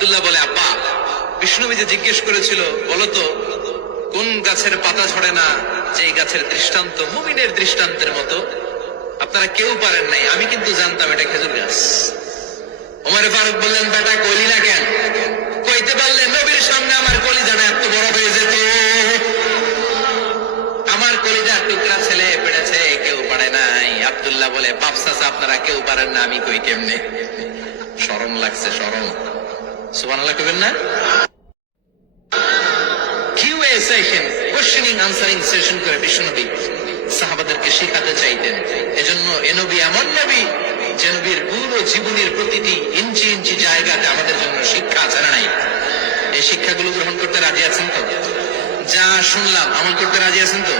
আব্দুল্লাহ বলে, আব্বা, বিষ্ণুবী যে জিজ্ঞেস করেছিল বলতো কোন গাছের পাতা ঝরে না যে গাছের দৃষ্টান্ত মুমিনের দৃষ্টান্তের মতো? আপনারা কেউ পারেন নাই, আমি কিন্তু জানতাম এটা খেজুর গাছ। ওমর ফারুক বললেন, বেটা, কইলি না কেন? কইতে পারলে নবীর সামনে আমার কলিজাটা এত বড় হয়ে যেত। আমার কলিজার টুকরা ছেলে পেড়েছে কেউ পারে নাই। আব্দুল্লাহ বলে বাপসাসা আপনারা কেউ পারেন না, আমি কই কেমনে? শরম লাগছে, শরম। এজন্য এ নবী এমন নবী পুরো জীবনের প্রতিটি ইঞ্চি ইঞ্চি জায়গাতে আমাদের জন্য শিক্ষা আছে নাই? এই শিক্ষাগুলো গ্রহণ করতে রাজি আছেন তো? যা শুনলাম, আমল করতে রাজি আছেন তো?